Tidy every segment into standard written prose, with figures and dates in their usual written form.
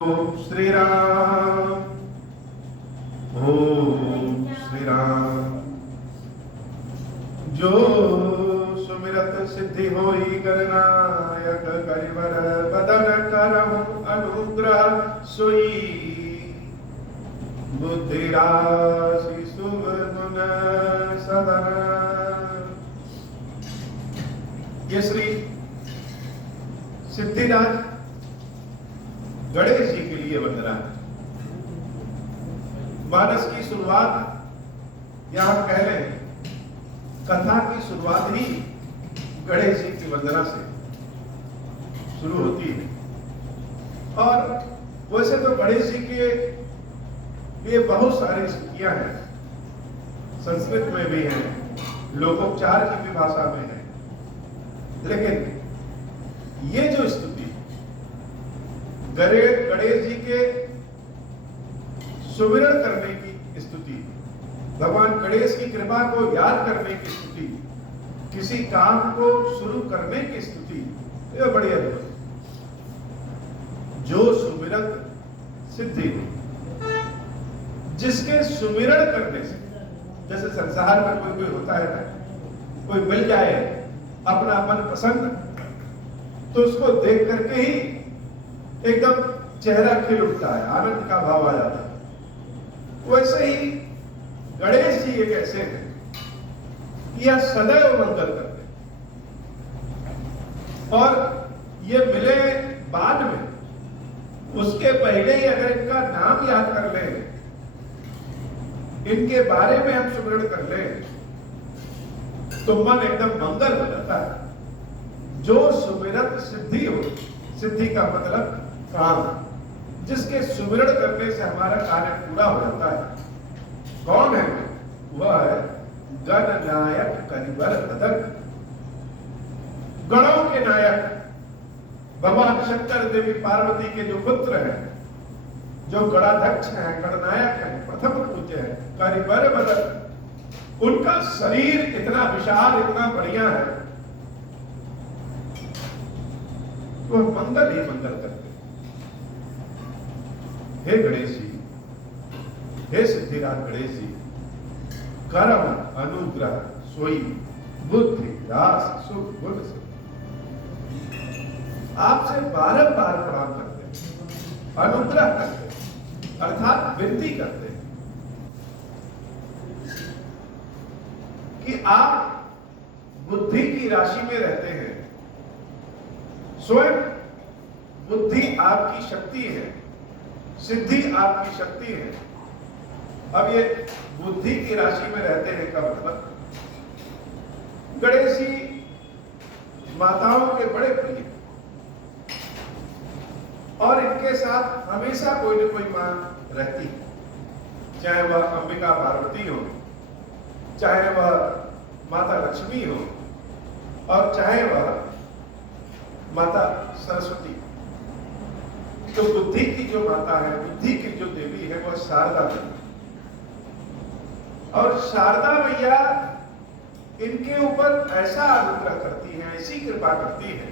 श्री राम। ओम श्री राम। जो सुमिरत सिद्धि होई गणनायक करिवर बदन करहु अनुग्रह सोई बुद्धि राशि शुभ गुण सदन। ये श्री सिद्धिराज गणेश जी के लिए वंदना है। मानस की शुरुआत या हम कह लें कथा की शुरुआत ही गणेश जी की वंदना से शुरू होती है। और वैसे तो गणेश जी के लिए बहुत सारी स्तुतियां हैं, संस्कृत में भी हैं, लोकोपचार की भी भाषा में है, लेकिन ये जो स्तुति गणेश जी के सुमिरन करने की स्तुति, भगवान गणेश की कृपा को याद करने की स्तुति, किसी काम को शुरू करने की स्तुति, यह बड़ी अद्भुत है। जो सुमिरन सिद्धि, जिसके सुमिरन करने से, जैसे संसार में कोई कोई होता है ना, कोई मिल जाए अपना मन पसंद, तो उसको देख करके ही एकदम चेहरा खिल उठता है, आनंद का भाव आ जाता है। वैसे ही गणेश जी एक ऐसे हैं कि यह सदैव मंगल करते हैं, और ये मिले बाद में, उसके पहले ही अगर इनका नाम याद कर ले, इनके बारे में हम सुमिरन कर ले, तो मन एकदम मंगल हो जाता है। जो सुमिरन सिद्धि हो, सिद्धि का मतलब काम, जिसके सुमिरन करने से हमारा कार्य पूरा हो जाता है। कौन है वह? है गणनायक करिवर बदन। गणों के नायक भगवान शंकर देवी पार्वती के जो पुत्र हैं, जो गणाध्यक्ष हैं, गणनायक हैं, प्रथम पूज्य हैं, करिवर बदन, उनका शरीर इतना विशाल, इतना बढ़िया है, वह मंगल ही मंगल करते। हे गणेश जी, हे सिद्धिराज गणेश जी, करम अनुग्रह सोई बुद्धि रास सुख गुण से। आपसे बारंबार प्रणाम करते हैं, अनुग्रह करते हैं, अर्थात विनती करते हैं कि आप बुद्धि की राशि में रहते हैं। स्वयं बुद्धि आपकी शक्ति है, सिद्धि आपकी शक्ति है। अब ये बुद्धि की राशि में रहते हैं का मतलब, गणेश जी माताओं के बड़े प्रिय, और इनके साथ हमेशा कोई न कोई मां रहती है, चाहे वह अंबिका पार्वती हो, चाहे वह माता लक्ष्मी हो, और चाहे वह माता सरस्वती। तो बुद्धि की जो माता है, बुद्धि की जो देवी है, वह शारदा देवी, और शारदा मैया इनके ऊपर ऐसा अनुग्रह करती है, ऐसी कृपा करती है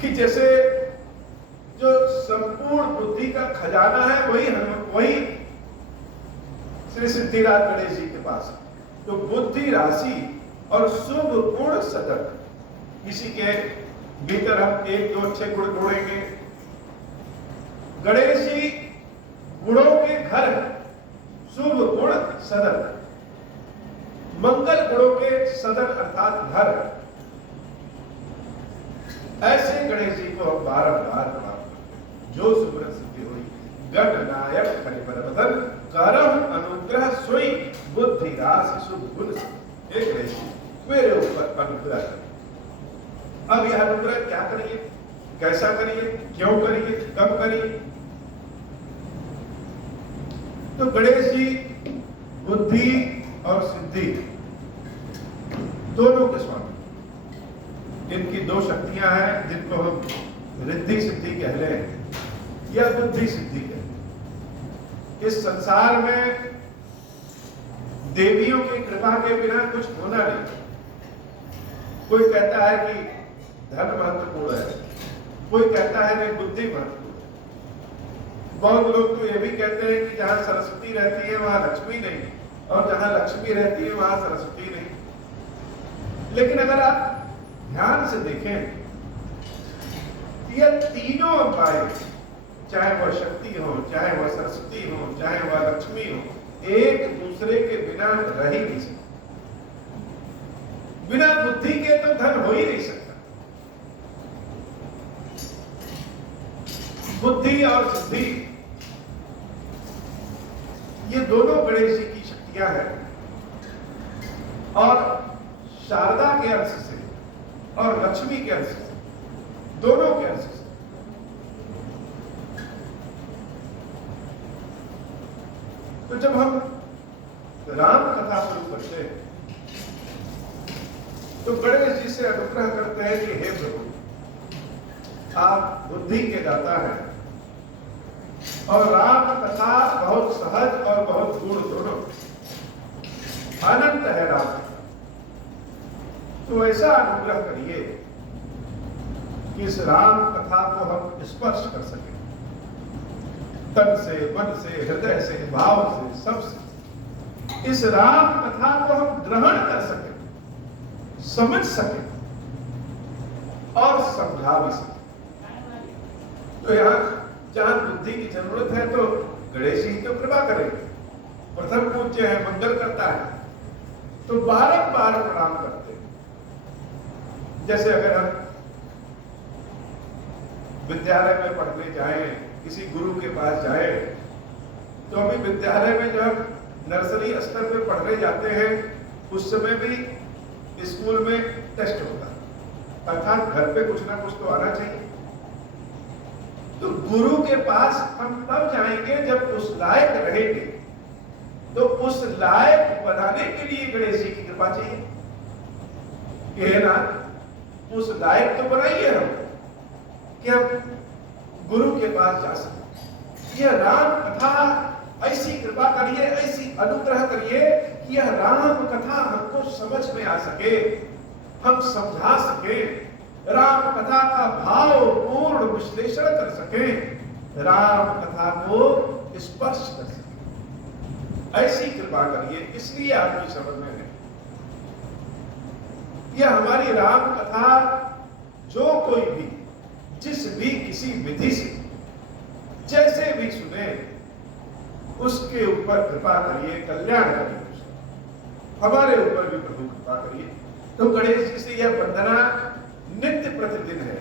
कि जैसे जो संपूर्ण बुद्धि का खजाना है, वही श्री सिद्धिराज गणेश जी के पास है। तो बुद्धि राशि और शुभ गुण सदन, इसी के भीतर हम एक दो अच्छे गुण जोड़ेंगे। गणेश जी गुणों के घर है, शुभ गुण सदन, मंगल गुणों के सदन अर्थात घर। ऐसे गणेश जी को हम बारंबार प्रणाम करते हैं। जो सुमिरन सिद्धि हुई गणनायक करिवर बदन, करम अनुग्रह सोई बुद्धि राशि शुभ गुण से। एक गणेश जी मेरे ऊपर अनुग्रह करें। अब यह अनुग्रह क्या करिए, कैसा करिए, क्यों करिए, कब करिए? तो गणेश जी बुद्धि और सिद्धि दोनों के स्वामी। इनकी दो शक्तियां हैं, जिनको हम रिद्धि सिद्धि कह रहे हैं या बुद्धि सिद्धि कह रहे हैं। इस संसार में देवियों की कृपा के बिना कुछ होना नहीं। कोई कहता है कि धन महत्वपूर्ण है, कोई कहता है नहीं बुद्धि महत्वपूर्ण है। बहुत लोग तो ये भी कहते हैं कि जहां सरस्वती रहती है वहां लक्ष्मी नहीं, और जहां लक्ष्मी रहती है वहां सरस्वती नहीं। लेकिन अगर आप ध्यान से देखें, ये तीनों अम्बाएं, चाहे वह शक्ति हो, चाहे वह सरस्वती हो, चाहे वह लक्ष्मी हो, एक दूसरे के बिना रह ही नहीं सकते। बिना बुद्धि के तो धन हो ही नहीं सकता। बुद्धि और सिद्धि, ये दोनों गणेश जी की शक्तियां हैं, और शारदा के अंश से और लक्ष्मी के अंश से, दोनों के अंश से। तो जब हम राम कथा शुरू करते हैं तो गणेश जी से अनुग्रह करते हैं कि हे प्रभु, आप बुद्धि के दाता हैं, और राम कथा बहुत सहज और बहुत गुण दोनों, अनंत है राम कथा। तो ऐसा अनुग्रह करिए कि इस राम कथा को हम स्पर्श कर सकें, तन से, मन से, हृदय से, भाव से, सबसे इस राम कथा को हम ग्रहण कर सकें, समझ सकें और समझा भी सकें। तो यहां जहां बुद्धि की जरूरत है तो गणेश जी तो कृपा करें, प्रथम पूज्य है, मंगल करता है, तो बारंबार प्रणाम करते हैं। जैसे अगर हम विद्यालय में पढ़ने जाएं, किसी गुरु के पास जाए, तो अभी विद्यालय में जब नर्सरी स्तर पे पढ़ने जाते हैं उस समय भी स्कूल में टेस्ट होता है, अर्थात घर पे कुछ ना कुछ तो आना चाहिए। तो गुरु के पास हम तब जाएंगे जब उस लायक रहेंगे, तो उस लायक बनाने के लिए गणेश जी की कृपा चाहिए कि है ना, उस लायक तो बनाइए हम कि हम गुरु के पास जा सके। यह राम कथा ऐसी कृपा करिए, ऐसी अनुग्रह करिए कि यह राम कथा हमको समझ में आ सके, हम समझा सके, राम कथा का भाव पूर्ण विश्लेषण कर सके, राम कथा को स्पर्श कर सके, ऐसी कृपा करिए। इसलिए आपकी समझ में है यह हमारी राम कथा, जो कोई भी जिस भी किसी विधि से जैसे भी सुने उसके ऊपर कृपा करिए, कल्याण करिए, हमारे ऊपर भी प्रभु कृपा करिए। तो गणेश जी से यह वंदना नित्य प्रतिदिन है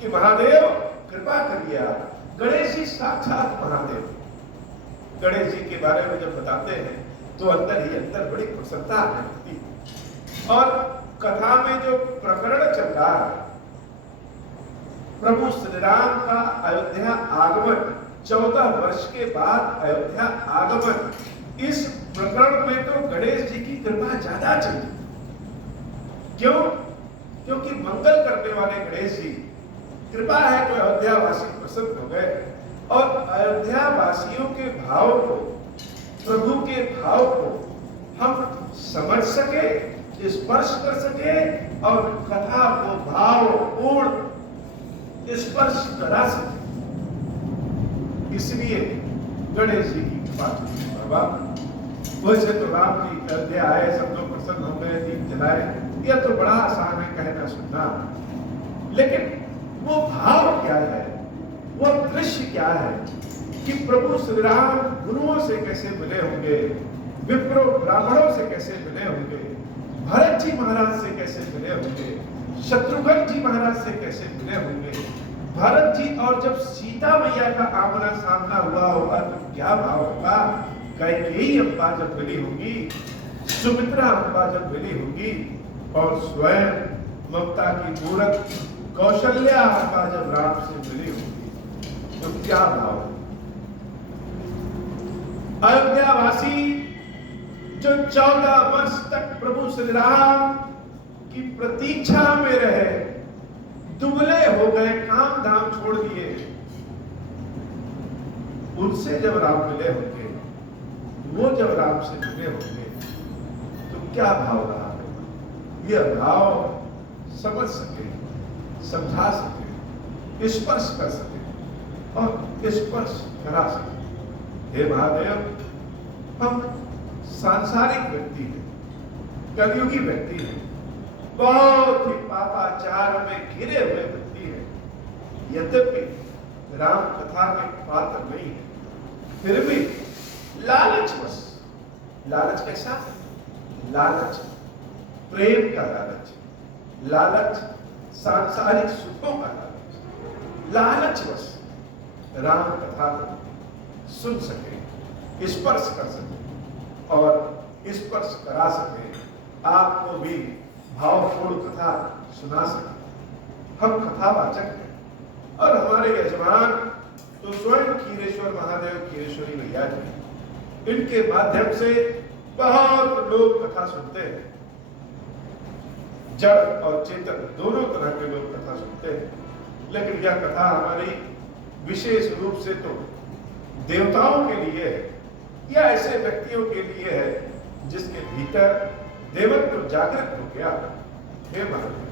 कि महादेव कृपा करिए आप। गणेश जी साक्षात महादेव। गणेश जी के बारे में जब बताते हैं तो अंदर ही अंदर बड़ी प्रसन्नता आने लगती है। और कथा में जो प्रकरण चल रहा है, प्रभु श्री राम का अयोध्या आगमन, 14 वर्ष के बाद अयोध्या आगमन, इस प्रकरण में तो गणेश जी की कृपा ज्यादा चाहिए। क्यों? क्योंकि मंगल करने वाले गणेश जी, कृपा है तो अयोध्या वासी प्रसन्न हो गए, और अयोध्या वासियों के भाव को, प्रभु के भाव को हम समझ सके, स्पर्श कर सके, और कथा को भाव पूर्ण स्पर्श करा सके। इसलिए गणेश जी की कृपा बाबा। वैसे तो राम जी अयोध्या आए, सब लोग प्रसन्न हो गए, दीप जलाए, यह तो बड़ा आसान है कहना सुनना, लेकिन वो भाव क्या है, वो दृश्य क्या है कि प्रभु श्री राम गुरुओं से कैसे मिले होंगे, विप्रो ब्राह्मणों से कैसे मिले होंगे, भरत जी महाराज से कैसे मिले होंगे, शत्रुघ्न जी महाराज से कैसे मिले होंगे, भरत जी और जब सीता मैया का आमना सामना हुआ होगा तो क्या भाव होगा, कैकेयी अम्बा जब मिली होगी, सुमित्रा अम्बा जब मिली होगी, और स्वयं ममता की मूरत कौशल्या अम्बा जब राम से मिली होगी तो क्या भाव। अयोध्या वासी जो 14 वर्ष तक प्रभु श्री राम की प्रतीक्षा में रहे, दुबले हो गए, काम धाम छोड़ दिए, उनसे जब राम मिले होंगे, वो जब राम से मिले होंगे तो क्या भाव रहा है, यह भाव समझ सके, समझा सके, स्पर्श कर सके, और स्पर्श करा सके। हे महादेव, हम सांसारिक व्यक्ति हैं, कलयुगी व्यक्ति हैं, बहुत ही पापाचार में घिरे हुए व्यक्ति हैं, यद्यपि राम कथा के पात्र नहीं है, फिर भी लालचवश, लालच कैसा? लालच प्रेम का लालच, लालच सांसारिक सुखों का लालच, लालचवश राम कथा को सुन सके, स्पर्श कर सके और स्पर्श करा सके, आपको भी भावपूर्ण कथा सुना सके। हम कथावाचक हैं और हमारे यजमान तो स्वयं क्षीरेश्वर महादेव, क्षीरेश्वरी मैया जी, इनके माध्यम से बहुत लोग कथा सुनते हैं। जड़ और चेतन दोनों तरह के लोग कथा सुनते हैं, लेकिन यह कथा हमारी विशेष रूप से तो देवताओं के लिए है या ऐसे व्यक्तियों के लिए है जिसके भीतर देवत्व जागृत हो गया। हे महादेव,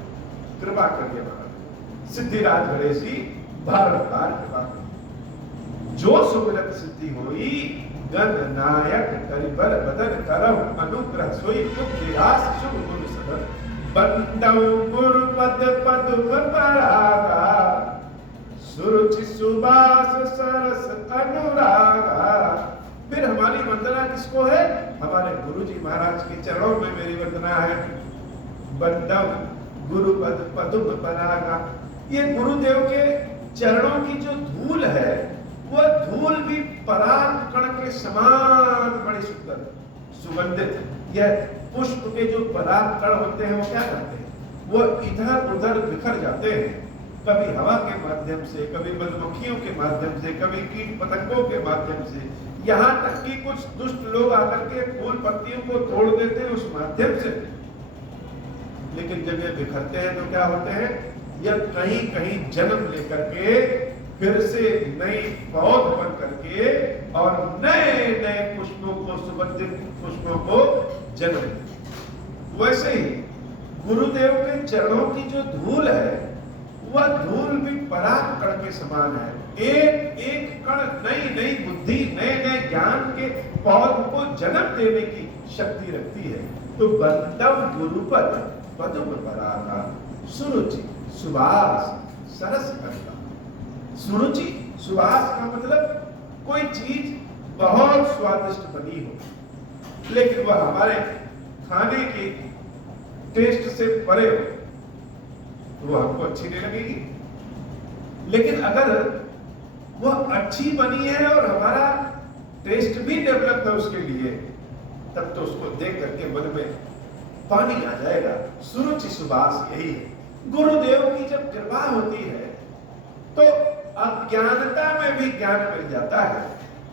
कृपा करिए महादेव, सिद्धिराज गणेश जी बारंबार कृपा करिए। जो सुमिरत सिद्धि होई, गण नायक करिबर बदन करम अनुग्रह सोई, मुक्ति रास शुभ गुण सदन, बंदौ गुरु पद पदुम परागा, सुरुचि सुबास सरस अनुरागा। फिर हमारी वंदना किसको है? हमारे गुरु जी महाराज के चरणों में मेरी वंदना है। बंदव गुरु पद पदुम परागा, ये गुरुदेव के चरणों की जो धूल है, वह धूल भी पराग कण के समान बड़ी सुंदर सुगंधित। यह पुष्प के जो पराग कण होते हैं वो क्या करते हैं? वो इधर उधर बिखर जाते हैं, कभी हवा के माध्यम से, कभी मधुमक्खियों के माध्यम से, कभी कीट पतंगों के माध्यम से, यहाँ तक कि कुछ दुष्ट लोग आकर के फूल पत्तियों को तोड़ देते हैं उस माध्यम से। लेकिन जब ये बिखरते हैं तो क्या होते हैं? यह कहीं कहीं जन्म लेकर के फिर से नई पौध बन करके और नए नए पुष्पों को, सुगंधित पुष्पों को जन्म देते। वैसे ही गुरुदेव के चरणों की जो धूल है, वह धूल भी पराग कण के समान है। एक एक कण नई नई बुद्धि, नए नए ज्ञान के पौध को जन्म देने की शक्ति रखती है। तो बंदव गुरुपद पदुम परागा, सुरुचि सुवास सरस करता। सुरुचि सुवास का मतलब कोई चीज बहुत स्वादिष्ट बनी हो, लेकिन वह हमारे खाने के टेस्ट से परे हो तो वो हमको अच्छी नहीं लगेगी। लेकिन अगर वह अच्छी बनी है और हमारा टेस्ट भी डेवलप है उसके लिए, तब तो उसको देख करके मन में पानी आ जाएगा। सुरुचि सुवास यही है। गुरुदेव की जब कृपा होती है तो अज्ञानता में भी ज्ञान मिल जाता है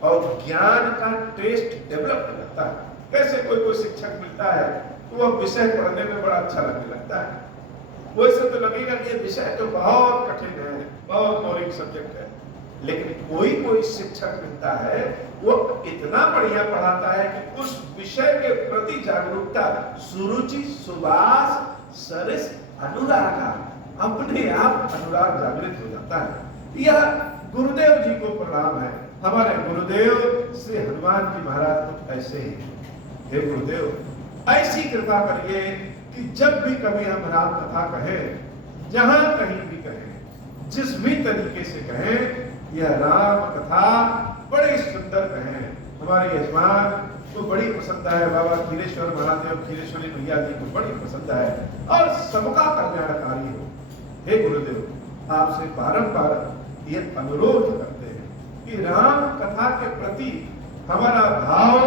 और ज्ञान का टेस्ट डेवलप हो जाता है। कैसे कोई शिक्षक मिलता है तो वह विषय पढ़ने में बड़ा अच्छा लगने लगता है। वैसे तो लगेगा कि ये विषय तो बहुत कठिन है, बहुत बोरिंग सब्जेक्ट है, लेकिन कोई शिक्षक मिलता है वो इतना बढ़िया पढ़ाता है कि उस विषय के प्रति जागरूकता, सुरुचि सुवास सरस अनुरागा, अपने आप अनुराग जागृत हो जाता है। यह गुरुदेव जी को प्रणाम है। हमारे गुरुदेव श्री हनुमान जी महाराज तो ऐसे ही। हे गुरुदेव, ऐसी कृपा करिए कि जब भी कभी हम राम कथा कहें, जहां कहीं भी कहें, जिस भी तरीके से कहें, यह राम कथा बड़ी सुंदर कहें। हमारे यजमान को बड़ी पसंद है, बाबा क्षीरेश्वर महादेव, क्षीरेश्वरी मैया जी को बड़ी पसंद है और सबका कल्याणकारी हो। हे गुरुदेव, आपसे बारंबार ये अनुरोध करते हैं कि राम कथा के प्रति हमारा भाव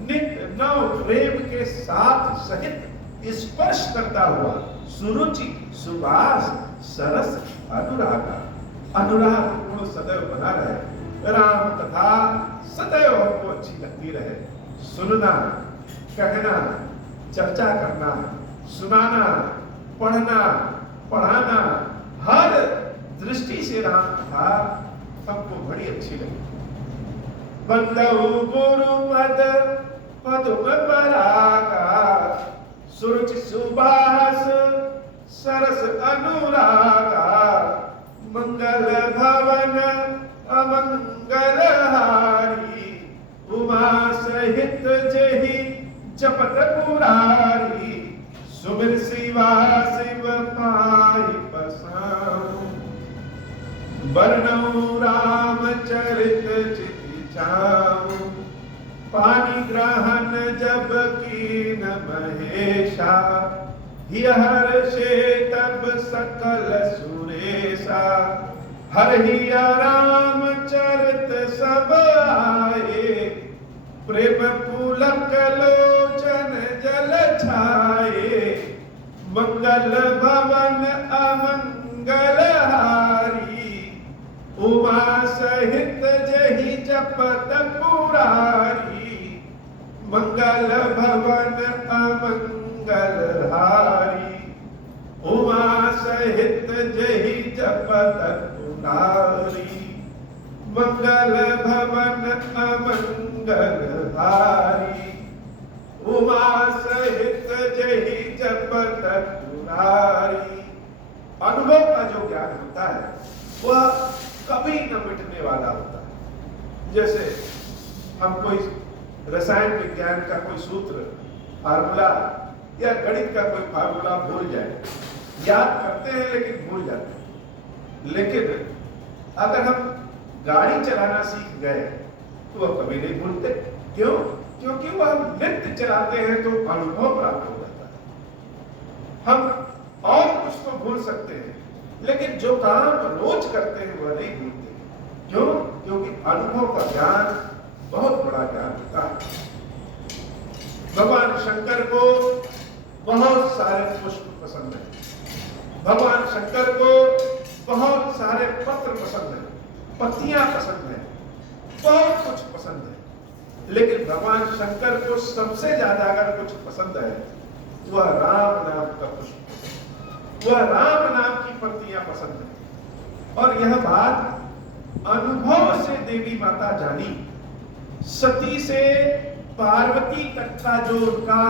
नित्य नव प्रेम के साथ सहित स्पर्श करता हुआ सुरुचि सुवास सरस अनुरागा, अनुराग गुण सदैव बना रहे। राम कथा सदैव हमको अच्छी लगती रहे। सुनना, कहना, चर्चा करना, सुनाना, पढ़ना, पढ़ाना, हर दृष्टि से राम कथा सबको बड़ी अच्छी लगी। बंदौ गुरु पद पदुम परागा, सुरुचि सुबास सरस अनुरागा, मंगल भवन अमंगल हारी, उमा सहित जही जपत पुरारी, सुमिर शिवा शिव पाई पसाऊं, वर्णऊ रामचरित चिति चाऊं, पानी ग्रहण जब कीन महेशा, हर्षे तब सकल सुरेशा, हरहिया रामचरित सब आए, प्रेम पुलक लोचन जल छाए, मंगल भवन अमंगल हारी, उमा सहित जही जपत पुरारी, मंगल भवन अमंगल हारी, उमा सहित जही जपत पुरारी, मंगल भवन अमंगल हारी, उमा सहित जही जपत पुरारी। अनुभव का जो ज्ञान होता है वह कभी न मिटने वाला होता है। जैसे हम कोई रसायन विज्ञान का कोई सूत्र, फार्मूला या गणित का कोई फार्मूला भूल जाए, याद करते हैं लेकिन भूल जाते हैं। लेकिन अगर हम गाड़ी चलाना सीख गए तो वह कभी नहीं भूलते। क्यों? क्योंकि वह हम नित्य चलाते हैं तो अनुभव प्राप्त हो जाता है। हम और कुछ तो भूल सकते हैं लेकिन जो काम रोज करते हैं वह नहीं भूलते। क्यों? क्योंकि अनुभव का ज्ञान बहुत बड़ा ज्ञान होता है। भगवान शंकर को बहुत सारे पुष्प पसंद है, भगवान शंकर को बहुत सारे पत्र पसंद है, पत्तियां पसंद है, बहुत कुछ पसंद है। लेकिन भगवान शंकर को सबसे ज्यादा अगर कुछ पसंद है वह राम नाम का पुष्प, वह राम नाम की पत्तियां पसंद है। और यह बात अनुभव से देवी माता जानी। सती से पार्वती तक का जो उनका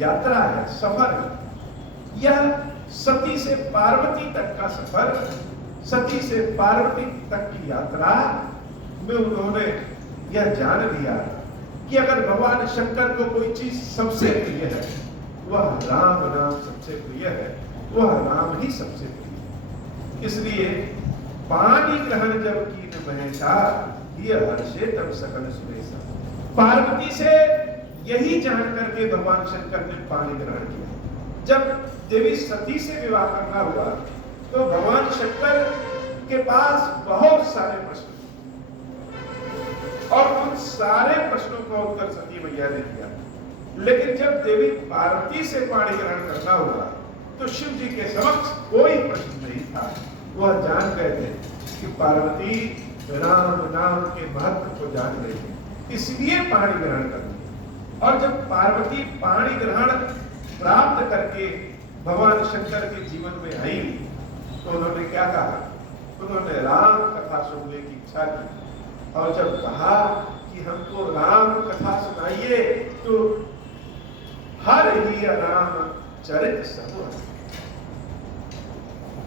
यात्रा है, सफर है, यह सती से पार्वती तक का सफर, सती से पार्वती तक की यात्रा में उन्होंने यह जान लिया कि अगर भगवान शंकर को कोई चीज सबसे प्रिय है वह राम नाम सबसे प्रिय है, वह राम ही सबसे प्रिय है। इसलिए पानी ग्रहण जब कीन महेशा, यह हर्षे तब सकल सुरेशा। पार्वती से यही जान करके भगवान शंकर ने पानी ग्रहण किया। जब देवी सती से विवाह करना हुआ तो भगवान शंकर के पास बहुत सारे प्रश्न और उन सारे प्रश्नों का उत्तर सती मैया ने दिया। लेकिन जब देवी पार्वती से पाणी ग्रहण करना हुआ तो शिव जी के समक्ष कोई प्रश्न नहीं था। वह जान गए थे कि पार्वती राम नाम के महत्व को जान गई थी, इसलिए पाणी ग्रहण कर लिया। और जब पार्वती पाणी ग्रहण प्राप्त करके भगवान शंकर के जीवन में आई तो उन्होंने क्या कहा? उन्होंने राम कथा सुनने की इच्छा की। और जब कहा कि हमको राम कथा सुनाइए तो हर ही राम चरित सब।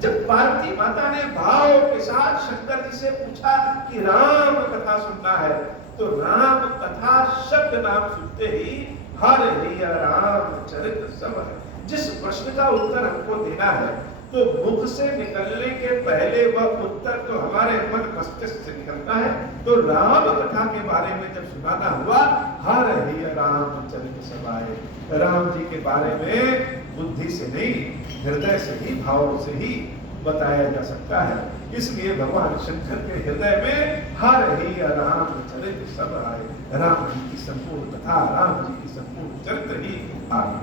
जब पार्वती माता ने भाव के साथ शंकर जी से पूछा कि राम कथा सुनना है तो राम कथा शब्द नाम सुनते ही हर ही राम चरित सब है। जिस प्रश्न का उत्तर हमको देना है तो मुख से निकलने के पहले वह उत्तर तो हमारे मन मस्तिष्क से निकलता है। तो राम कथा के बारे में जब सुनाना हुआ, हर ही राम चरित समाये, राम जी के बारे में बुद्धि से नहीं हृदय से ही, भाव से ही बताया जा सकता है। इसलिए भगवान शंकर के हृदय में हर ही राम चरित सब आए। राम जी की संपूर्ण कथा, राम जी की संपूर्ण चरित्र ही आए।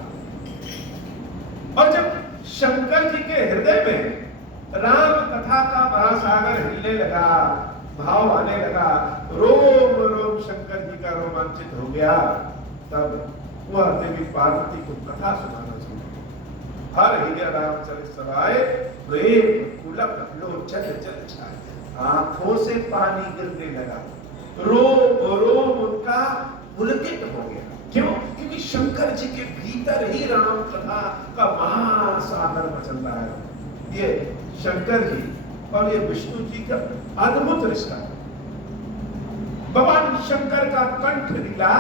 और जब शंकर जी के हृदय में राम कथा का महासागर हिलने लगा, भाव आने लगा, रोम रोम शंकर जी का रोमांचित हो गया, तब वह देवी पार्वती को कथा सुनाना शुरू। हर ही राम चरित समाये, प्रेम पुलक लोचन जल छाए। आंखों से पानी गिरने लगा, रोम रोम उनका पुलकित हो गया। क्यों? क्योंकि शंकर जी के भीतर ही राम कथा का महासागर मचल रहा है। ये शंकर जी और ये विष्णु जी का अद्भुत रिश्ता। भगवान शंकर का कंठ निकला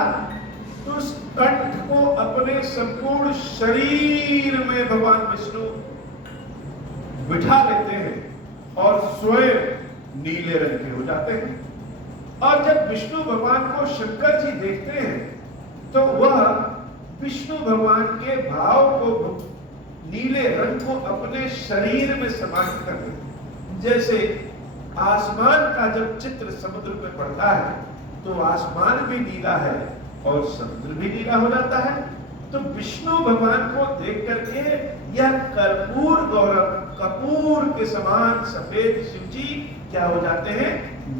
तो उस कंठ को अपने संपूर्ण शरीर में भगवान विष्णु बिठा लेते हैं और स्वयं नीले रंग के हो जाते हैं। और जब विष्णु भगवान को शंकर जी देखते हैं तो वह विष्णु भगवान के भाव को, नीले रंग को अपने शरीर में समाहित कर देते हैं। जैसे आसमान का जब चित्र समुद्र पे पड़ता है तो आसमान भी नीला है और समुद्र भी नीला हो जाता है। तो विष्णु भगवान को देख करके यह कर्पूर गौरव, कपूर के समान सफेद शिव जी क्या हो जाते हैं?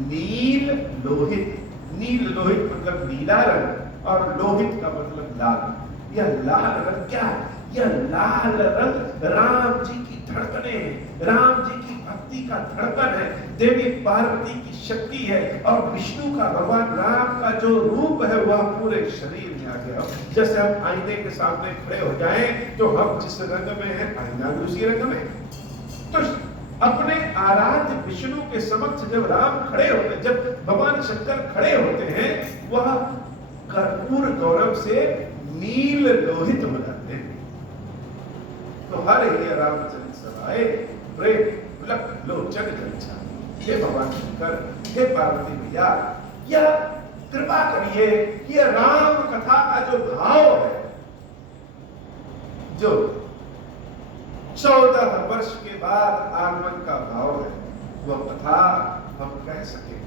नील लोहित। नील लोहित मतलब नीला रंग और लोहित का मतलब लाल। यह लाल रंग क्या है? यह लाल रंग राम जी की धड़कने है, राम जी की भक्ति का धड़कन है, देवी पार्वती की शक्ति है। और विष्णु का, भगवान राम का जो रूप है वह पूरे शरीर में आ गया। जैसे हम आईने के सामने खड़े हो जाएं तो हम जिस रंग में हैं आईना भी उसी रंग में। तो अपने आराध्य विष्णु के समक्ष जब राम खड़े होते, जब भगवान शंकर खड़े होते हैं, वह कर्पूर गौरव से नील लोहित हो जाते हैं। तो हरे ये रामचंद्र सभाए प्रेम लख लोचन जलछा। हे भगवान शंकर, हे पार्वती मैया, यह कृपा करिए कि यह राम कथा का जो भाव है, जो 14 वर्ष के बाद आगमन का भाव है, वह कथा हम कह सके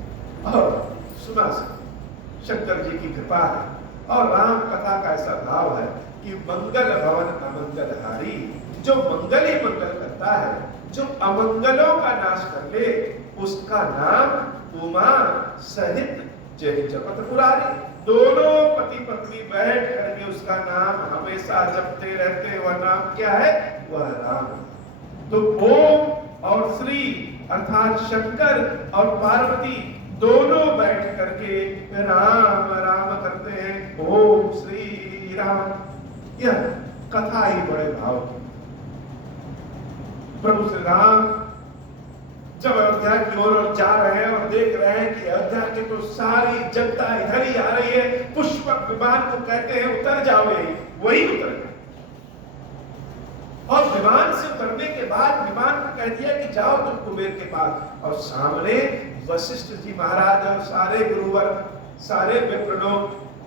और सुना सके। शंकर जी की कृपा है। और राम कथा का ऐसा भाव है कि मंगल भवन अमंगल हारी, जो मंगल ही मंगल करता है, जो अमंगलों का नाश कर ले, उसका नाम उमा सहित जय जपत पुरारी। दोनों पति पत्नी बैठ करके उसका नाम हमेशा जपते रहते हैं। वह नाम क्या है? वह राम। तो ओम और श्री अर्थात शंकर और पार्वती दोनों बैठ करके राम राम करते हैं। ओम श्री राम। यह कथा ही बड़े भाव की। प्रभु श्री राम जब अयोध्या की ओर जा रहे हैं और देख रहे हैं कि अयोध्या की तो सारी जनता इधर ही आ रही है, पुष्पक विमान को कहते हैं उतर जाओ, वही उतर गए। और विमान से उतरने के बाद विमान को कह दिया कि जाओ तुम कुबेर के पास। और सामने वशिष्ठ जी महाराज और सारे गुरुवर, सारे विप्र लोग,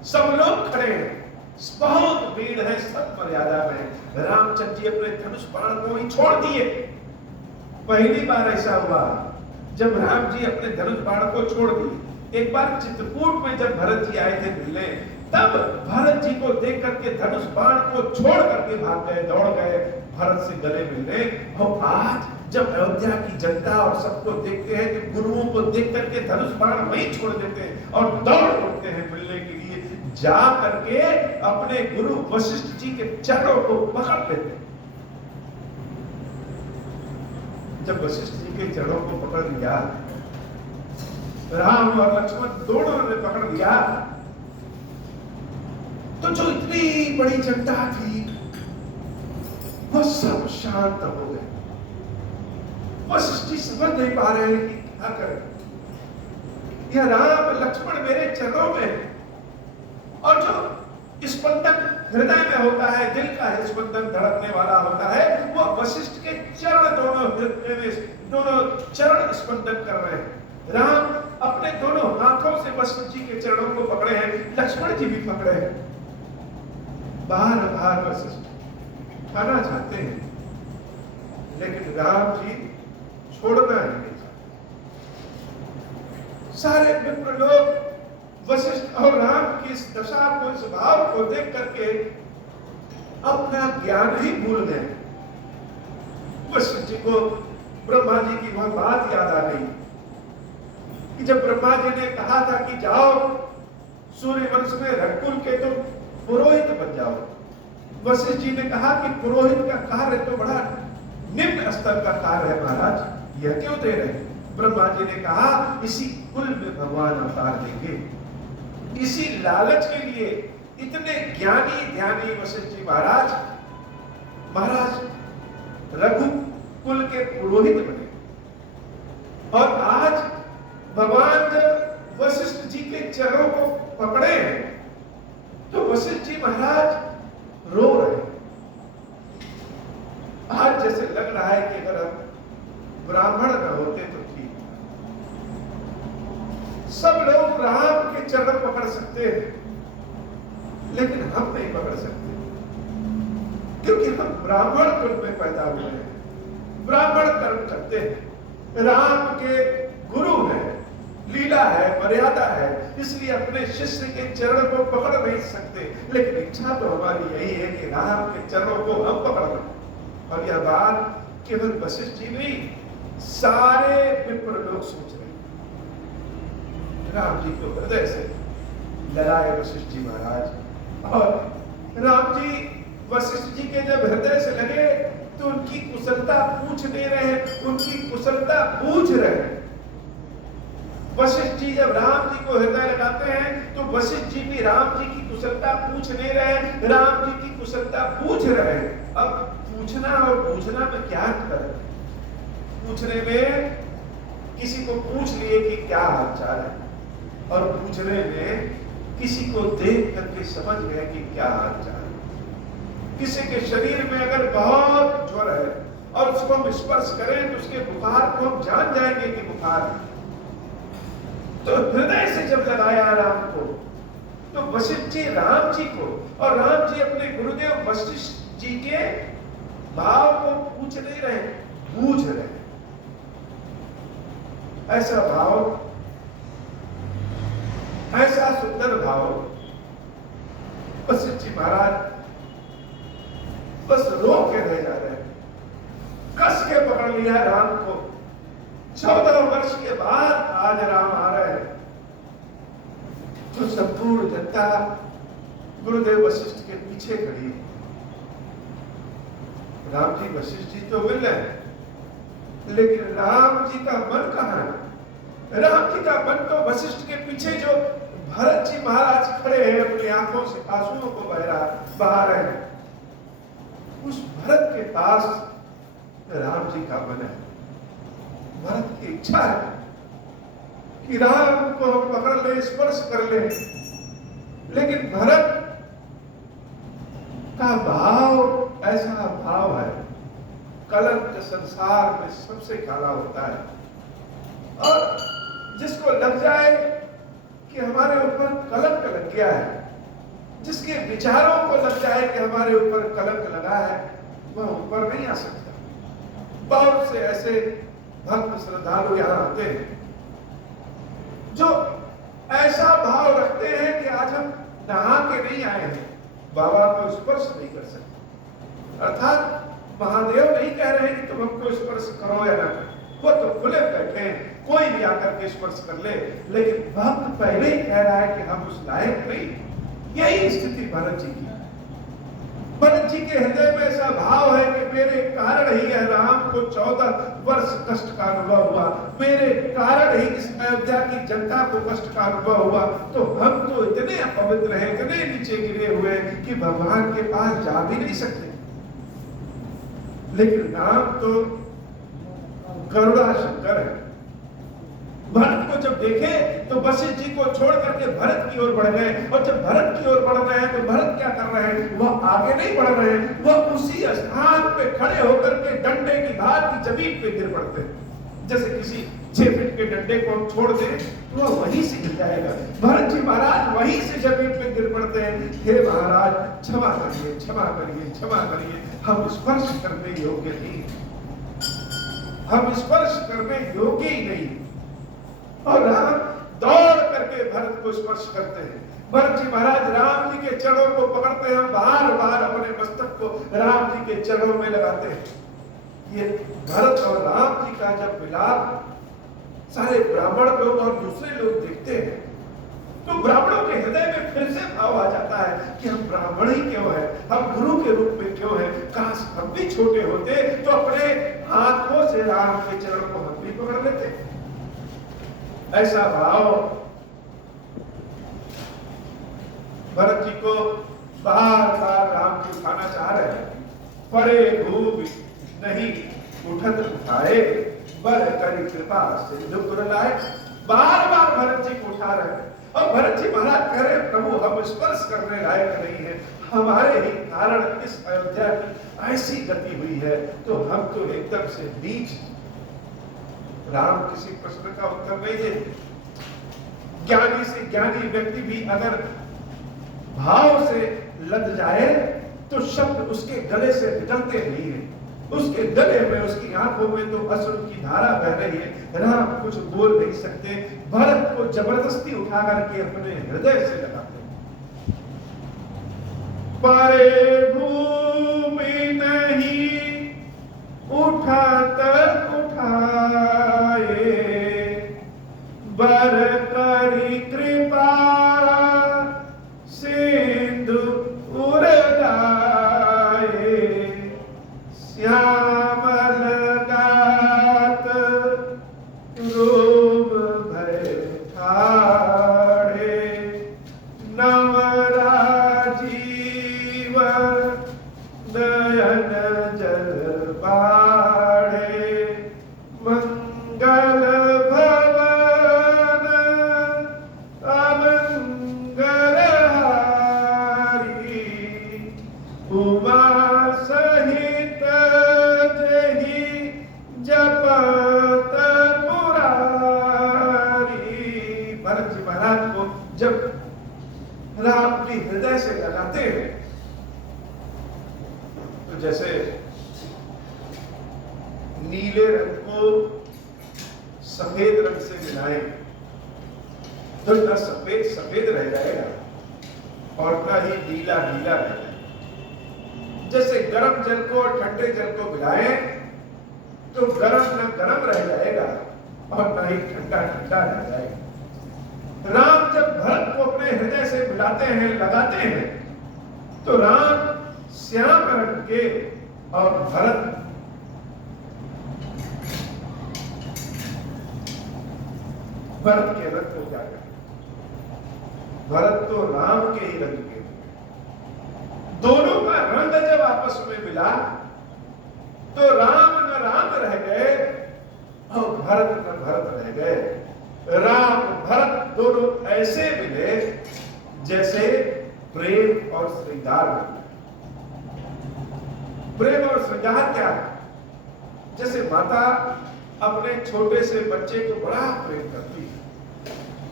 सब लोग खड़े हैं। बहुत भीड़ है, सब मर्यादा में। रामचंद्र जी अपने धनुष बाण को ही छोड़ दिए। पहली बार ऐसा हुआ जब राम जी अपने धनुष बाण को छोड़ दिए। एक बार चित्रकूट में जब भरत जी आए थे मिलने, तब भरत जी को देख करके धनुष बाण को छोड़ करके भाग गए, दौड़ गए भरत से गले मिलने। और आज जब अयोध्या की जनता और सबको देखते हैं कि गुरुओं को देख करके धनुष बाण वहीं छोड़ देते हैं और दौड़ पड़ते हैं मिलने के लिए, जा करके अपने गुरु वशिष्ठ जी के चरणों को पकड़ लेते हैं। जब वशिष्ठ जी के चरणों को पकड़ लिया, राम और लक्ष्मण दोनों ने पकड़ लिया, तो जो इतनी बड़ी जनता थी वो सब शांत हो गए। वशिष्ठ जी समझ नहीं पा रहे हैं कि क्या करें। यह राम लक्ष्मण मेरे चरणों में, और जो स्पंदन हृदय में होता है, दिल का स्पंदन धड़कने वाला होता है, वो वशिष्ठ के चरण दोनों हृदय में, दोनों चरण स्पंदन कर रहे हैं। राम अपने दोनों हाथों से वशिष्ठ जी के चरणों को पकड़े हैं, लक्ष्मण जी भी पकड़े हैं। बार बार वशिष्ठ खाना चाहते हैं, लेकिन राम जी छोड़ना नहीं चाहते। सारे विप्र लोग वशिष्ठ और राम की इस दशा को, इस भाव को देख करके अपना ज्ञान ही भूल गए। वशिष्ठ जी को ब्रह्मा जी की वह बात याद आ गई कि जब ब्रह्मा जी ने कहा था कि जाओ सूर्य वंश में रघुकुल के तुम पुरोहित बन जाओ। वशिष्ठ जी ने कहा कि पुरोहित का कार्य तो बड़ा निम्न स्तर का कार्य है महाराज, यह क्यों दे रहे हैं? ब्रह्मा जी ने कहा इसी कुल में भगवान अवतार देंगे। इसी लालच के लिए इतने ज्ञानी ध्यानी वशिष्ठ जी महाराज रघु कुल के पुरोहित बने। और आज भगवान जब वशिष्ठ जी के चरणों को पकड़े हैं तो वशिष्ठ जी महाराज रो रहे हैं। आज जैसे लग रहा है कि अगर हम ब्राह्मण न होते तो ठीक, सब लोग राम के चरण पकड़ सकते हैं लेकिन हम नहीं पकड़ सकते, क्योंकि हम ब्राह्मण कुल में पैदा हुए हैं, ब्राह्मण कर्म करते हैं, राम के गुरु हैं, लीला है, मर्यादा है, इसलिए अपने शिष्य के चरण को पकड़ नहीं सकते। लेकिन इच्छा तो हमारी यही है कि राम के चरणों को हम पकड़ लें। और यह बात केवल वशिष्ठ जी नहीं, सारे विप्र लोग सोच रहे हैं। राम जी को हृदय से लगाए वशिष्ठ जी महाराज, और राम जी वशिष्ठ जी के जब हृदय से लगे तो उनकी कुशलता पूछ नहीं रहे हैं, उनकी कुशलता पूछ रहे हैं। वशिष्ठ जी जब राम जी को हृदय लगाते हैं तो वशिष्ठ जी भी राम जी की कुशलता पूछ नहीं रहे, राम जी की कुशलता पूछ रहे हैं। अब पूछना और पूछना में क्या अंतर है? पूछने में किसी को पूछ लिए कि क्या हालचाल है, और पूछने में किसी को देख करके समझ गए कि क्या हालचाल है। किसी के शरीर में अगर बहुत ज्वर है और उसको हम स्पर्श करें तो उसके बुखार को हम जान जाएंगे कि बुखार है। तो हृदय से जब लगाया राम को, तो वशिष्ठ जी राम जी को, और राम जी अपने गुरुदेव वशिष्ठ जी के भाव को पूछ नहीं रहे, बूझ रहे। ऐसा भाव, ऐसा सुंदर भाव वशिष्ठ जी महाराज बस रो के रह जा रहे हैं, कस के पकड़ लिया राम को। 14 वर्ष के बाद आज राम आ रहे हैं तो संपूर्ण जनता गुरुदेव वशिष्ठ के पीछे खड़ी है। राम जी वशिष्ठ जी तो मिल रहे हैं, लेकिन राम जी का मन कहां है? राम जी का मन तो वशिष्ठ के पीछे जो भरत जी महाराज खड़े हैं, अपनी आंखों से आंसुओं को बहा रहे हैं, उस भरत के पास राम जी का मन है। भरत की इच्छा है कि राम को हम पकड़ ले, स्पर्श कर ले, लेकिन भरत का भाव ऐसा भाव है, कलंक संसार में सबसे काला होता है, और जिसको लग जाए कि हमारे ऊपर कलंक लग गया है, जिसके विचारों को लग जाए कि हमारे ऊपर कलंक लगा है, वह ऊपर नहीं आ सकता। बहुत से ऐसे भक्त श्रद्धालु यहाँ आते हैं जो ऐसा भाव रखते हैं कि आज हम नहा के नहीं आए हैं, बाबा को स्पर्श नहीं कर सकते। अर्थात महादेव नहीं कह रहे हैं कि तुम हमको स्पर्श करो या ना, वो तो खुले बैठे हैं, कोई भी आकर के स्पर्श कर ले, लेकिन भक्त पहले ही कह रहा है कि हम उस लायक नहीं। यही स्थिति भरत जी की। भरत जी के हृदय में ऐसा भाव है कि मेरे कारण ही राम को 14 वर्ष कष्ट का अनुभव हुआ, मेरे कारण ही इस अयोध्या की जनता को कष्ट का अनुभव हुआ, तो हम तो इतने अपवित्र हैं, इतने नीचे गिरे हुए हैं कि भगवान के पास जा भी नहीं सकते। लेकिन राम तो करुणा शंकर है। भरत को जब देखे तो वशिष्ठ जी को छोड़ करके भरत की ओर बढ़ गए, और जब भरत की ओर बढ़ रहे हैं तो भरत क्या कर रहे हैं? वह आगे नहीं बढ़ रहे हैं, वह उसी स्थान पे खड़े होकर के डंडे की धार की जमीन पे गिर पड़ते हैं। जैसे किसी 6 फीट के डंडे को हम छोड़ दें तो वह वहीं से गिर जाएगा। भरत जी महाराज वहीं से जमीन पे गिर पड़ते हैं, हे महाराज क्षमा करिए, क्षमा करिए, क्षमा करिए, हम स्पर्श करने योग्य नहीं, हम स्पर्श करने योग्य ही नहीं। और राम दौड़ करके भरत को स्पर्श करते हैं। भरत जी महाराज राम जी के चरणों को पकड़ते हैं, बार बार अपने मस्तक को राम जी के चरणों में लगाते हैं। ये भरत और राम जी का जब मिलाप सारे ब्राह्मण लोग और दूसरे लोग देखते हैं तो ब्राह्मणों के हृदय में फिर से भाव आ जाता है कि हम ब्राह्मण ही क्यों हैं, हम गुरु के रूप में क्यों हैं, काश हम भी छोटे होते तो अपने हाथों से राम के चरण को हम भी पकड़ लेते। ऐसा भाव भरत जी को बार बार राम जी उठाना चाह रहे हैं। पड़े भूप नहीं उठत उठाए, बर करी कृपा सिंधु पुर लाए। बार बार भरत जी को उठा रहे हैं और भरत जी महाराज कह रहे प्रभु हम स्पर्श करने लायक नहीं है, हमारे ही कारण इस अयोध्या की ऐसी गति हुई है, तो हम तो एकदम से बीच। राम किसी प्रश्न का उत्तर नहीं देते। ज्ञानी से ज्ञानी व्यक्ति भी अगर भाव से लद जाए तो शब्द उसके गले से निकलते नहीं है, उसके गले में उसकी आंखों में तो अश्रु की धारा बह रही है। राम कुछ बोल नहीं सकते, भरत को जबरदस्ती उठा करके अपने हृदय से लगाते। परे भूमि नहीं उठात उठाए, बर करी कृपा सिंधु उर लाए। श्यामल गात रूप भय ठाड़े, नव राजीव नयन जल पाड़े। मंगल भवन अमंगल हारी, उमा सहित जहि जपत पुरारी। भरत जी महाराज को जब राम अपने हृदय से लगाते हैं तो जैसे नीले रंग को सफेद रंग से मिलाएं तो न सफेद सफेद रह जाएगा और न ही नीला नीला रह जाएगा। जैसे गर्म जल को और ठंडे जल को मिलाएं तो गर्म न गर्म रह जाएगा और न ही ठंडा ठंडा रह जाएगा। राम जब भरत को अपने हृदय से मिलाते हैं, लगाते हैं, तो राम श्याम रंग के और भरत के रंग को क्या करें? भरत तो राम के ही रंग के। दोनों का रंग जब आपस में मिला तो राम न राम रह गए और भरत न भरत रह गए। राम भरत दोनों ऐसे मिले जैसे प्रेम और श्रृंगार मिले। प्रेम और श्रृंगार क्या है? जैसे माता अपने छोटे से बच्चे को बड़ा प्रेम करती है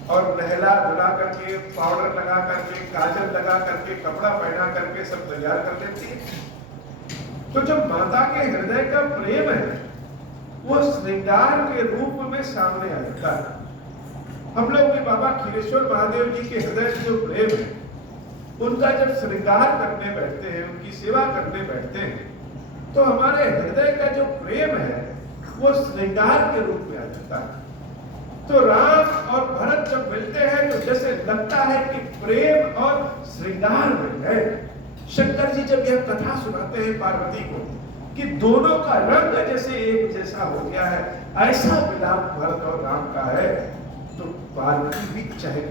और नहला धुला करके, पाउडर लगा करके, काजल लगा करके, कपड़ा पहना करके सब तैयार कर देती है। तो जब माता के हृदय का प्रेम है वो श्रृंगार के रूप में सामने आ जाता है। हम लोग भी बाबा खीरेश्वर महादेव जी के हृदय से जो प्रेम है उनका जब श्रृंगार करने बैठते हैं, उनकी सेवा करने बैठते हैं, तो हमारे हृदय का जो प्रेम है वो श्रृंगार के रूप में आ जाता है। तो राम और भरत जब मिलते हैं तो जैसे लगता है कि प्रेम और श्रृंगार मिल गए। शंकर जी जब यह कथा सुनाते हैं पार्वती को कि दोनों का रंग जैसे एक जैसा हो गया है, ऐसा मिलाप भरत और राम का है, तो पार्वती भी चाहे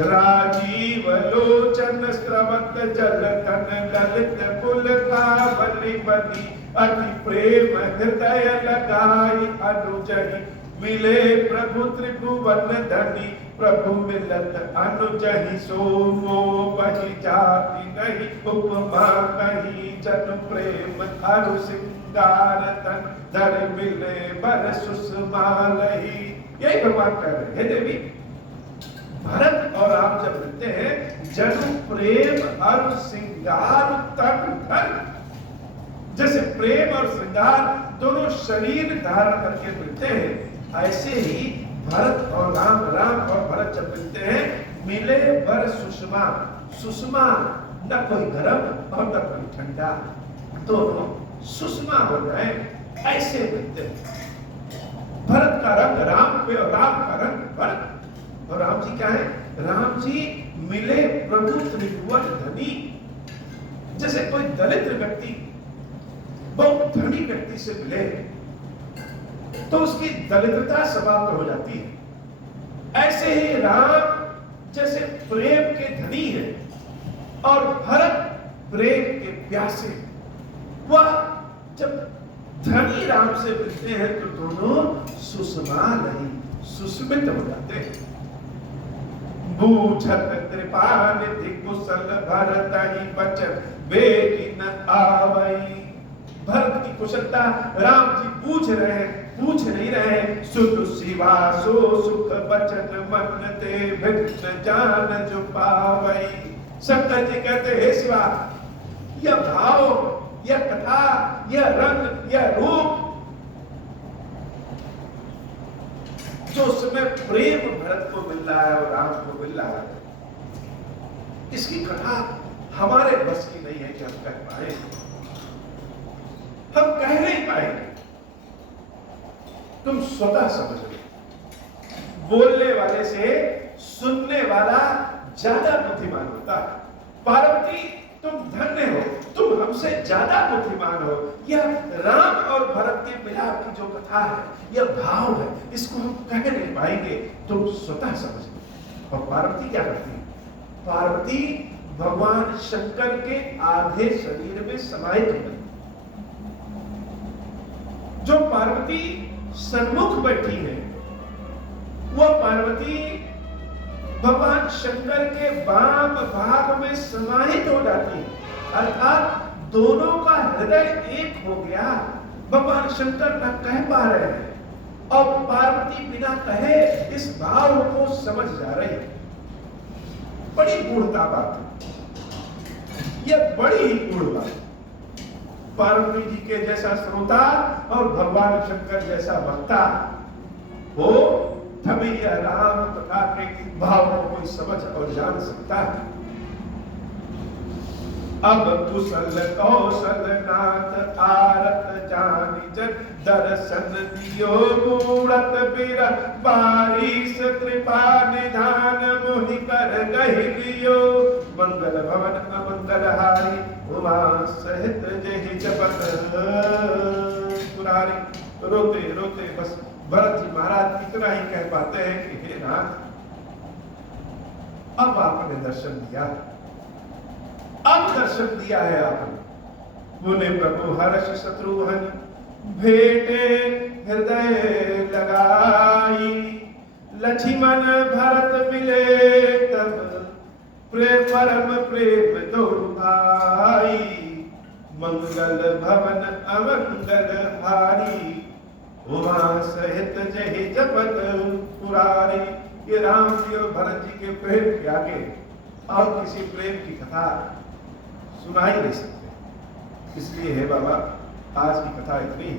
राजीव लोचन स्रवत जलतन ललित पुलकावली बनी, अति प्रेम हृदय लगाई अनुजहि, मिले प्रभु त्रिभुवन धनी, प्रभु मिलत अनुजहि सोमो बहि जाति नहीं, उपमा कही जन प्रेम अरु सिंगार तन, धर मिले बर सुषमा लही। यही भगवान कह रहे हैं देवी, भरत और राम जब मिलते हैं जन प्रेम और श्रृंगार तन धन। जैसे प्रेम और श्रृंगार दोनों शरीर धारण करके मिलते हैं, ऐसे ही भरत और राम, राम और भरत जब मिलते हैं, मिले बर सुषमा। सुषमा न कोई गर्म और न कोई ठंडा, दोनों सुषमा हो जाए, ऐसे मिलते हैं। भरत का रंग राम पे और राम का रंग भरत। और राम जी क्या है? राम जी मिले प्रभु त्रिभुवन धनी। जैसे कोई दलित व्यक्ति बहुत धनी व्यक्ति से मिले तो उसकी दरिद्रता समाप्त हो जाती है, ऐसे ही राम जैसे प्रेम के धनी है और भरत प्रेम के प्यासे। वह जब धनी राम से मिलते हैं तो दोनों सुषमा नहीं सुस्मित हो जाते हैं। बूझत कृपा निधि कुशल भरत ही बचन बेटी न आवई। भरत की कुशलता राम जी पूछ नहीं रहे। सुन सिवा सो सुख बचन मन ते भिन्न जान जो पावई। शंकर जी कहते हे शिवा, यह भाव, यह कथा, यह रंग, यह रूप जो समय प्रेम भरत को मिल रहा है और राम को मिल रहा है, इसकी कथा हमारे बस की नहीं है कि हम कह पाए, हम कह नहीं पाएंगे। तुम स्वतः समझ लो, बोलने वाले से सुनने वाला ज्यादा बुद्धिमान होता है। पार्वती तुम धन्य हो, तुम हमसे ज्यादा बुद्धिमान हो। यह राम और भरत के मिलाप की जो कथा है, यह भाव है, इसको हम कह नहीं पाएंगे, तुम स्वतः समझ लो। और पार्वती क्या करती है? पार्वती भगवान शंकर के आधे शरीर में समाहित हो गई। जो पार्वती सन्मुख बैठी है, वह पार्वती भगवान शंकर के वाम भाग में समाहित हो जाती है। अर्थात दोनों का हृदय एक हो गया। भगवान शंकर न कह पा रहे हैं और पार्वती बिना कहे इस भाव को समझ जा रही है। बड़ी गूढ़ता बात है, यह बड़ी ही गूढ़ बात। पार्वती जी के जैसा श्रोता और भगवान शंकर जैसा वक्ता हो, तभी यह राम कथा के भाव को कोई समझ और जान सकता है। अब कुशल कौशल नाथ आरत जानी जन दर्शन दियो मूरत बिर बारिश कृपा निधान मोहि कर गहि लियो। मंगल भवन अमंगल हारी उमा सहित जहि जपत पुरारी। रोते रोते बस भरत जी महाराज इतना ही कह पाते हैं कि हे नाथ, अब आपने दर्शन दिया, अब दर्शन दिया है आपने। मुने प्रभु हर्ष शत्रुघ्न भेटे हृदय लगाई। लक्ष्मण भरत मिले तब परम प्रेम दो भाई। मंगल भवन अमंगल हारी उमा सहित जहि जपत पुरारी। ये राम जी और भरत जी के प्रेम के आगे और किसी प्रेम की कथा सुना ही नहीं सकते। इसलिए है बाबा, आज की कथा इतनी ही।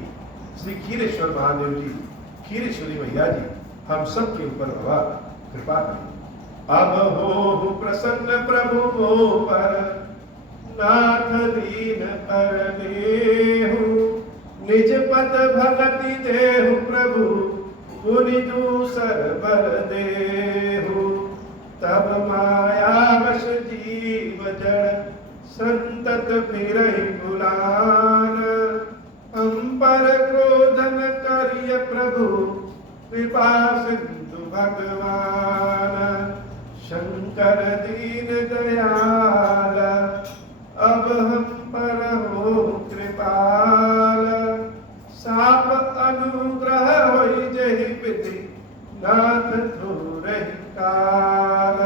श्री खीरेश्वर महादेव जी, खीरेश्वरी मैया जी हम सब के ऊपर बाबा कृपा करें। अब हो प्रसन्न प्रभु मो पर, नाथ दीन पर देहु। निज पद भगति देहु प्रभु, पुनि दूसर बर देहु। तब माया वश जीव जड़, संतत फिरहि बुलान। हम पर क्रोधन करिय प्रभु, कृपा सिंधु भगवान। शंकर दीन दयाल, अब हम पर हो कृपाल। साप अनुग्रह होई जहि विधि, नाथ थोरहि काल।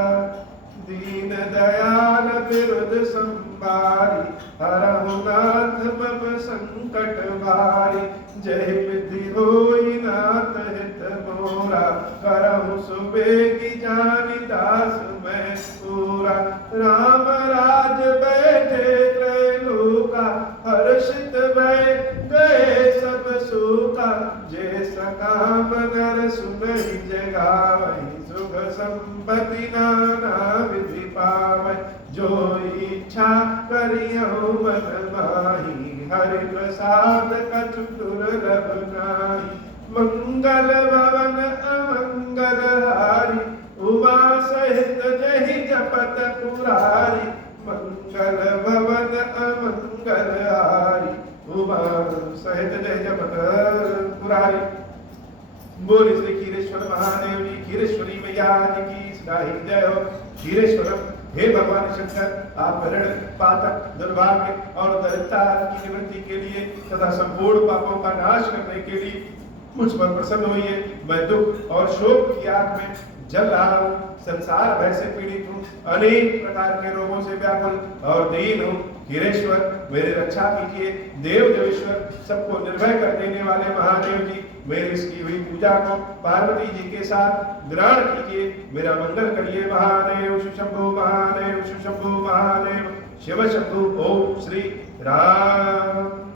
दीन दयाल विरुद्ध संबारी, हरहु नाथ मम संकट भारी। जय विधि होई नाथ हित मोरा, करहु सुबेगी जानि दास मैं पूरा। राम राज बैठे त्रैलोका, हर्षित भय गए सब सूका। जे सकाम नर सुनहि जगावहि, सुख संपत्ति नाना विधि पावै। जो इच्छा करियो मन माही, हरि प्रसाद कछु दुर्लभ नाहि। मंगल भवन अमंगल हारी, उमा सहित जहि जपत पुरारी। मंगल भवन अमंगल हारी, उमा सहित जहि जपत पुरारी। बोल श्री खीरेश्वर महादेव जी, खीरेश्वरी मैया जी की सदा ही जय हो। खीरेश्वरम हे भगवान शंकर, आप ऋण, पातक, दुर्भाग्य और दरिद्रता की निवृत्ति के लिए तथा संपूर्ण पापों का नाश करने के लिए मुझ पर प्रसन्न होइए। मैं दुख और शोक की आग में जल रहा हूँ, संसार भय से पीड़ित हूँ, अनेक प्रकार के रोगों से व्याकुल और दीन हूँ। हीरेश्वर, मेरी रक्षा कीजिए। देव देवेश्वर, सबको निर्भय कर देने वाले महादेव जी, मेरी इसकी हुई पूजा को पार्वती जी के साथ ग्रहण कीजिए। मेरा मंगल करिए महादेव। शंभो महादेव, शंभो महादेव, शिव शंभु। ओम श्री राम।